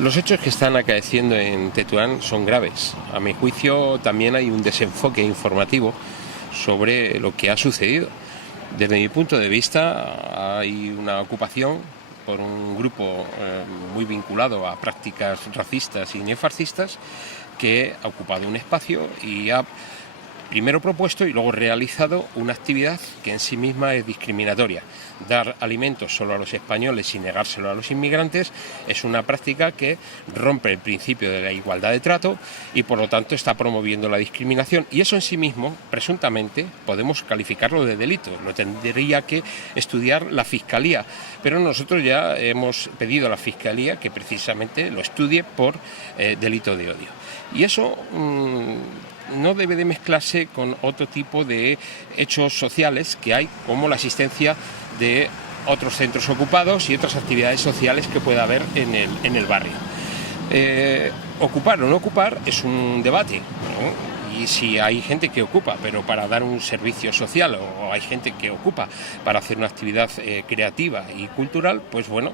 Los hechos que están acaeciendo en Tetuán son graves. A mi juicio también hay un desenfoque informativo sobre lo que ha sucedido. Desde mi punto de vista hay una ocupación por un grupo muy vinculado a prácticas racistas y neofascistas que ha ocupado un espacio y ha primero propuesto y luego realizado una actividad que en sí misma es discriminatoria. Dar alimentos solo a los españoles y negárselo a los inmigrantes es una práctica que rompe el principio de la igualdad de trato y por lo tanto está promoviendo la discriminación, y eso en sí mismo, presuntamente, podemos calificarlo de delito. Lo tendría que estudiar la Fiscalía, pero nosotros ya hemos pedido a la Fiscalía que precisamente lo estudie por delito de odio. Y eso no debe de mezclarse con otro tipo de hechos sociales que hay, como la existencia de otros centros ocupados y otras actividades sociales que pueda haber en el barrio. Ocupar o no ocupar es un debate, ¿no? Y si hay gente que ocupa, pero para dar un servicio social, o hay gente que ocupa para hacer una actividad creativa y cultural, pues bueno,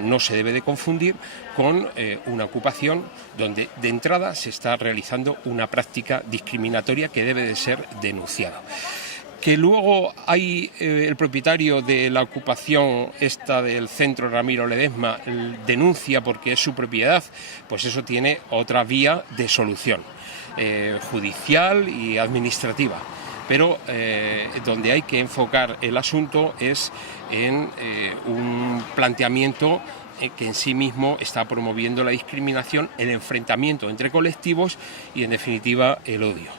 no se debe de confundir con una ocupación donde de entrada se está realizando una práctica discriminatoria que debe de ser denunciada. Que luego hay el propietario de la ocupación esta del centro, Ramiro Ledesma, denuncia porque es su propiedad, pues eso tiene otra vía de solución, judicial y administrativa. Pero donde hay que enfocar el asunto es en un planteamiento que en sí mismo está promoviendo la discriminación, el enfrentamiento entre colectivos y, en definitiva, el odio.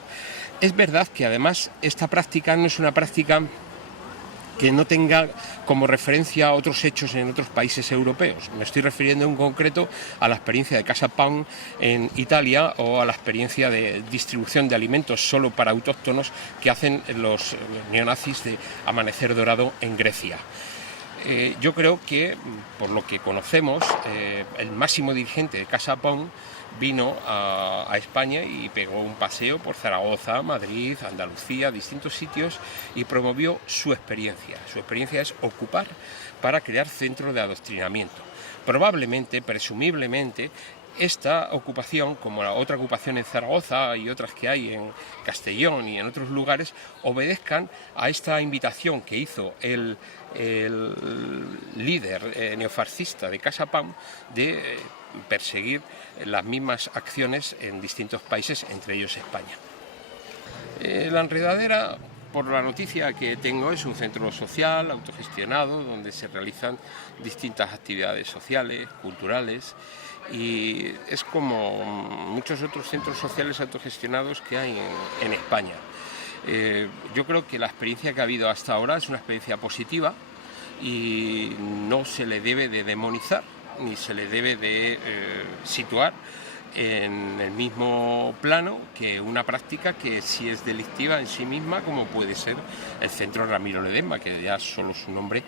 Es verdad que además esta práctica no es una práctica que no tenga como referencia otros hechos en otros países europeos. Me estoy refiriendo en concreto a la experiencia de Casa Pound en Italia o a la experiencia de distribución de alimentos solo para autóctonos que hacen los neonazis de Amanecer Dorado en Grecia. Yo creo que, por lo que conocemos, el máximo dirigente de Casa Pound vino a España y pegó un paseo por Zaragoza, Madrid, Andalucía, distintos sitios, y promovió su experiencia. Su experiencia es ocupar para crear centros de adoctrinamiento. Probablemente, presumiblemente, esta ocupación, como la otra ocupación en Zaragoza y otras que hay en Castellón y en otros lugares, obedezcan a esta invitación que hizo el líder neofascista de Casa Pound de perseguir las mismas acciones en distintos países, entre ellos España. La Enredadera, por la noticia que tengo, es un centro social autogestionado donde se realizan distintas actividades sociales, culturales, y es como muchos otros centros sociales autogestionados que hay en España. Yo creo que la experiencia que ha habido hasta ahora es una experiencia positiva y no se le debe de demonizar ni se le debe de situar en el mismo plano que una práctica que sí es delictiva en sí misma, como puede ser el centro Ramiro Ledesma, que ya solo su nombre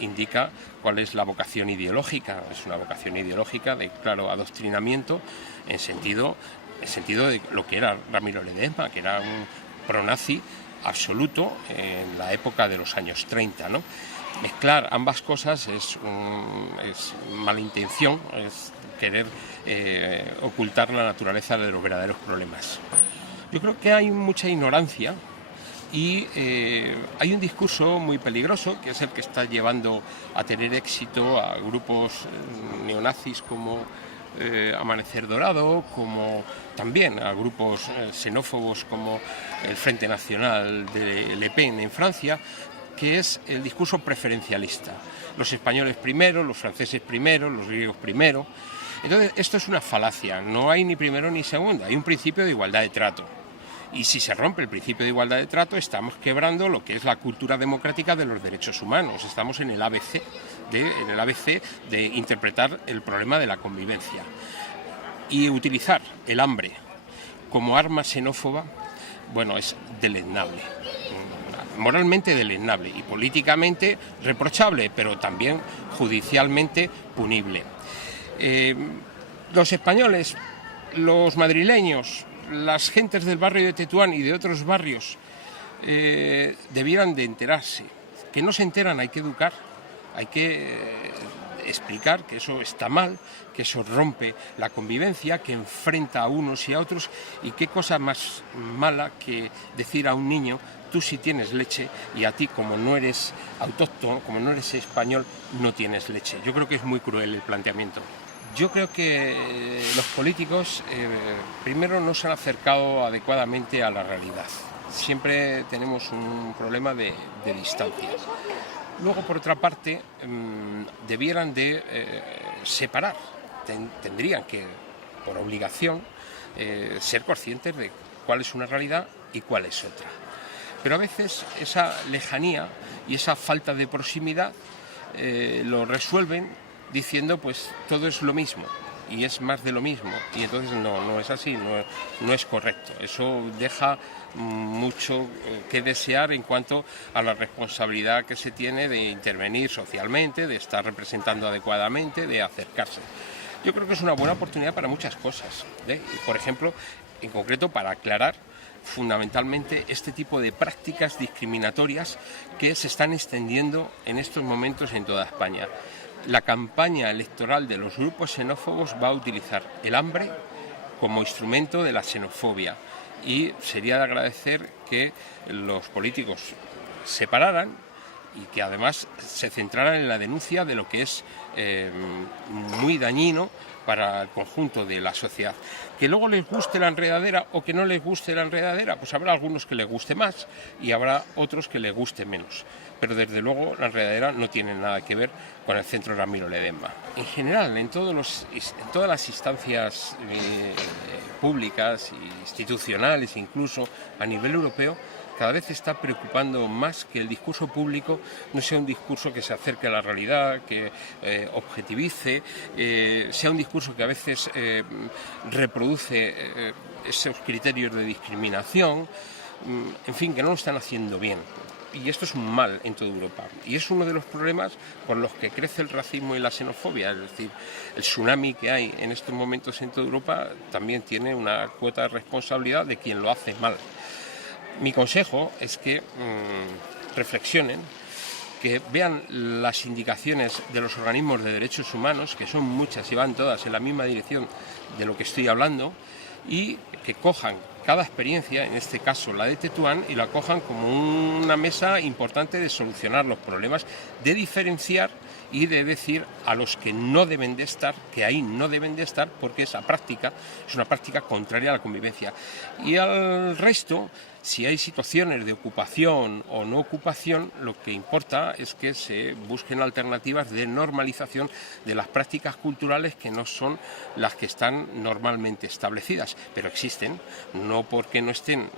indica cuál es la vocación ideológica. Es una vocación ideológica de claro adoctrinamiento en sentido de lo que era Ramiro Ledesma, que era un pronazi absoluto en la época de los años 30, ¿no? Mezclar ambas cosas es mala intención, es querer ocultar la naturaleza de los verdaderos problemas. Yo creo que hay mucha ignorancia y hay un discurso muy peligroso, que es el que está llevando a tener éxito a grupos neonazis como Amanecer Dorado, como también a grupos xenófobos como el Frente Nacional de Le Pen en Francia, que es el discurso preferencialista. Los españoles primero, los franceses primero, los griegos primero. Entonces, esto es una falacia. No hay ni primero ni segundo. Hay un principio de igualdad de trato. Y si se rompe el principio de igualdad de trato, estamos quebrando lo que es la cultura democrática de los derechos humanos. Estamos en el ABC de interpretar el problema de la convivencia. Y utilizar el hambre como arma xenófoba, bueno, es deleznable. Moralmente deleznable y políticamente reprochable, pero también judicialmente punible. Los españoles, los madrileños, las gentes del barrio de Tetuán y de otros barrios debieran de enterarse. Que no se enteran, hay que educar, hay que explicar que eso está mal, que eso rompe la convivencia, que enfrenta a unos y a otros, y qué cosa más mala que decir a un niño: tú sí tienes leche, y a ti, como no eres autóctono, como no eres español, no tienes leche. Yo creo que es muy cruel el planteamiento. Yo creo que los políticos primero no se han acercado adecuadamente a la realidad. Siempre tenemos un problema de distancia. Luego, por otra parte, debieran de separar, tendrían que, por obligación, ser conscientes de cuál es una realidad y cuál es otra. Pero a veces esa lejanía y esa falta de proximidad lo resuelven diciendo pues todo es lo mismo y es más de lo mismo, y entonces no es así, no es correcto. Eso deja mucho que desear en cuanto a la responsabilidad que se tiene de intervenir socialmente, de estar representando adecuadamente, de acercarse. Yo creo que es una buena oportunidad para muchas cosas, por ejemplo, en concreto para aclarar fundamentalmente este tipo de prácticas discriminatorias que se están extendiendo en estos momentos en toda España. La campaña electoral de los grupos xenófobos va a utilizar el hambre como instrumento de la xenofobia, y sería de agradecer que los políticos se pararan y que además se centraran en la denuncia de lo que es muy dañino para el conjunto de la sociedad. Que luego les guste la enredadera o que no les guste la enredadera, pues habrá algunos que les guste más y habrá otros que les guste menos. Pero desde luego la enredadera no tiene nada que ver con el Centro Ramiro Ledesma. En general, en todas las instancias públicas e institucionales, incluso a nivel europeo, cada vez está preocupando más que el discurso público no sea un discurso que se acerque a la realidad, que objetivice, sea un discurso que a veces reproduce esos criterios de discriminación, en fin, que no lo están haciendo bien. Y esto es un mal en toda Europa. Y es uno de los problemas por los que crece el racismo y la xenofobia. Es decir, el tsunami que hay en estos momentos en toda Europa también tiene una cuota de responsabilidad de quien lo hace mal. Mi consejo es que reflexionen, que vean las indicaciones de los organismos de derechos humanos, que son muchas y van todas en la misma dirección de lo que estoy hablando, y que cojan cada experiencia, en este caso la de Tetuán, y la cojan como una mesa importante de solucionar los problemas, de diferenciar y de decir a los que no deben de estar, que ahí no deben de estar, porque esa práctica es una práctica contraria a la convivencia. Y al resto, si hay situaciones de ocupación o no ocupación, lo que importa es que se busquen alternativas de normalización de las prácticas culturales que no son las que están normalmente establecidas, pero existen. No porque no estén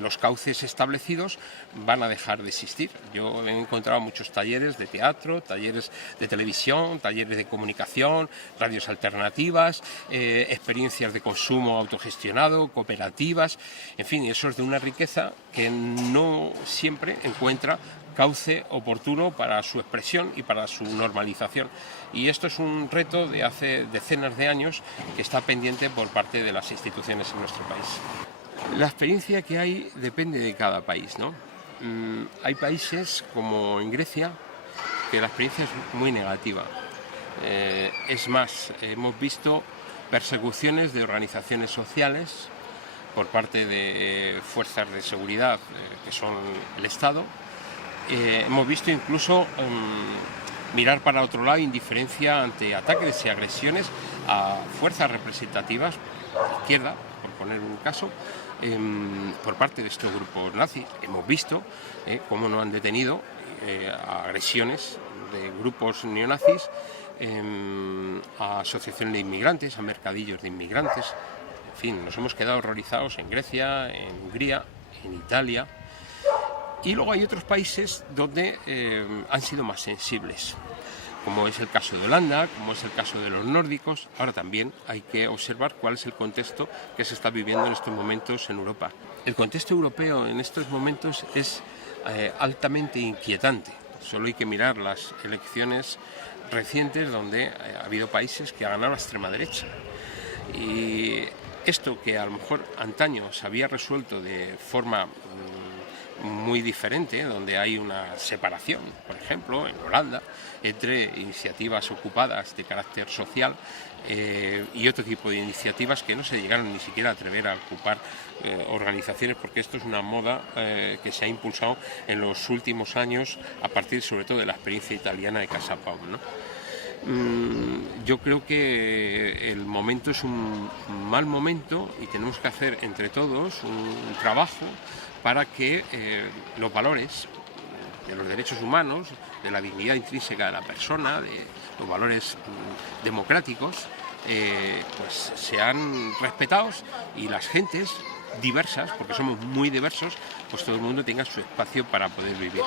los cauces establecidos van a dejar de existir. Yo he encontrado muchos talleres de teatro, talleres de televisión, talleres de comunicación, radios alternativas, experiencias de consumo autogestionado, cooperativas, en fin, eso es de una riqueza que no siempre encuentra cauce oportuno para su expresión y para su normalización. Y esto es un reto de hace decenas de años que está pendiente por parte de las instituciones en nuestro país. La experiencia que hay depende de cada país, ¿no? Hay países como en Grecia que la experiencia es muy negativa. Es más, hemos visto persecuciones de organizaciones sociales por parte de fuerzas de seguridad que son el Estado. Hemos visto incluso mirar para otro lado indiferencia ante ataques y agresiones a fuerzas representativas de izquierda, por poner un caso, por parte de estos grupos nazis. Hemos visto cómo no han detenido agresiones de grupos neonazis a asociaciones de inmigrantes, a mercadillos de inmigrantes. En fin, nos hemos quedado horrorizados en Grecia, en Hungría, en Italia. Y luego hay otros países donde han sido más sensibles, como es el caso de Holanda, como es el caso de los nórdicos. Ahora también hay que observar cuál es el contexto que se está viviendo en estos momentos en Europa. El contexto europeo en estos momentos es altamente inquietante. Solo hay que mirar las elecciones recientes donde ha habido países que ha ganado la extrema derecha. Y esto que a lo mejor antaño se había resuelto de forma muy diferente, donde hay una separación, por ejemplo, en Holanda, entre iniciativas ocupadas de carácter social y otro tipo de iniciativas que no se llegaron ni siquiera a atrever a ocupar organizaciones, porque esto es una moda que se ha impulsado en los últimos años a partir sobre todo de la experiencia italiana de Casa Pound, ¿no? Yo creo que el momento es un mal momento y tenemos que hacer entre todos un trabajo para que los valores de los derechos humanos, de la dignidad intrínseca de la persona, de los valores democráticos, pues sean respetados y las gentes diversas, porque somos muy diversos, pues todo el mundo tenga su espacio para poder vivir.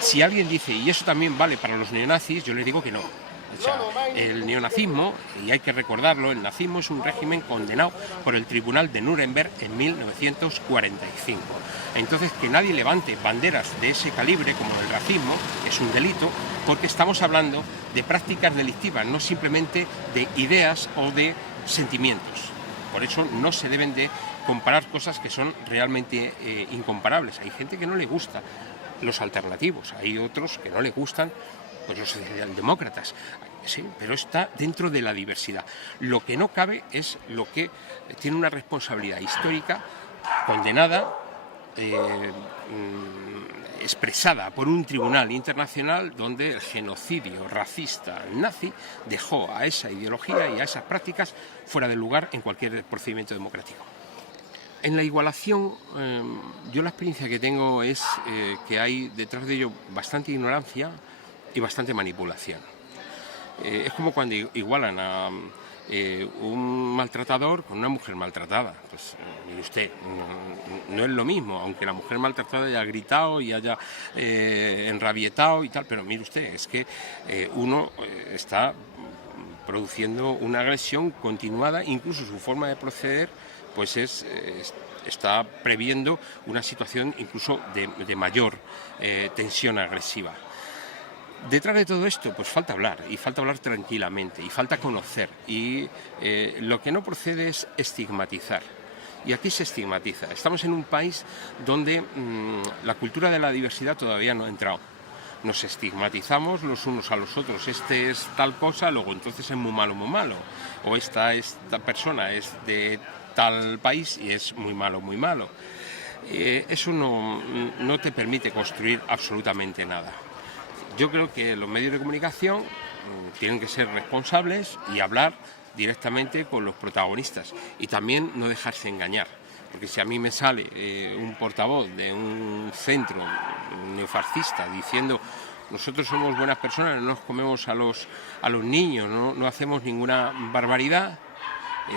Si alguien dice, y eso también vale para los neonazis, yo les digo que no. O sea, el neonazismo, y hay que recordarlo, el nazismo es un régimen condenado por el Tribunal de Nuremberg en 1945. Entonces, que nadie levante banderas de ese calibre, como el racismo, es un delito, porque estamos hablando de prácticas delictivas, no simplemente de ideas o de sentimientos. Por eso no se deben de comparar cosas que son realmente incomparables. Hay gente que no le gusta los alternativos, hay otros que no le gustan pues los socialdemócratas, sí, pero está dentro de la diversidad. Lo que no cabe es lo que tiene una responsabilidad histórica condenada, expresada por un tribunal internacional donde el genocidio racista nazi dejó a esa ideología y a esas prácticas fuera de lugar en cualquier procedimiento democrático. En la igualación, yo la experiencia que tengo es que hay detrás de ello bastante ignorancia y bastante manipulación. Es como cuando igualan a un maltratador con una mujer maltratada. Pues mire usted, no es lo mismo, aunque la mujer maltratada haya gritado y haya enrabietado y tal, pero mire usted, es que uno está produciendo una agresión continuada, incluso su forma de proceder pues está previendo una situación incluso de mayor tensión agresiva. Detrás de todo esto, pues falta hablar tranquilamente, y falta conocer, y lo que no procede es estigmatizar. Y aquí se estigmatiza. Estamos en un país donde la cultura de la diversidad todavía no ha entrado. Nos estigmatizamos los unos a los otros. Este es tal cosa, luego entonces es muy malo, muy malo. O esta persona es de tal país y es muy malo, muy malo. Eso no te permite construir absolutamente nada. Yo creo que los medios de comunicación tienen que ser responsables y hablar directamente con los protagonistas y también no dejarse engañar, porque si a mí me sale un portavoz de un centro neofascista diciendo nosotros somos buenas personas, no nos comemos a los niños, no hacemos ninguna barbaridad,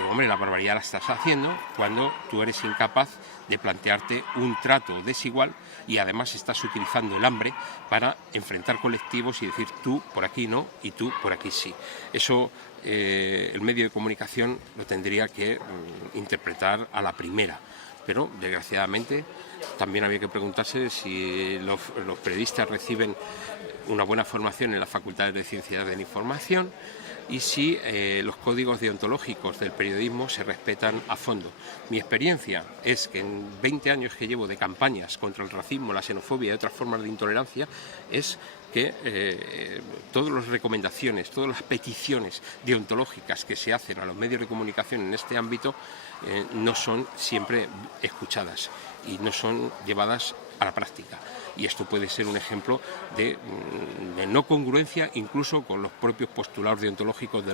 hombre, la barbaridad la estás haciendo cuando tú eres incapaz de plantearte un trato desigual y además estás utilizando el hambre para enfrentar colectivos y decir tú por aquí no y tú por aquí sí. Eso el medio de comunicación lo tendría que interpretar a la primera. Pero, desgraciadamente, también había que preguntarse si los periodistas reciben una buena formación en las facultades de Ciencias de la Información y si los códigos deontológicos del periodismo se respetan a fondo. Mi experiencia es que en 20 años que llevo de campañas contra el racismo, la xenofobia y otras formas de intolerancia, es que todas las recomendaciones, todas las peticiones deontológicas que se hacen a los medios de comunicación en este ámbito no son siempre escuchadas y no son llevadas a la práctica. Y esto puede ser un ejemplo de no congruencia incluso con los propios postulados deontológicos de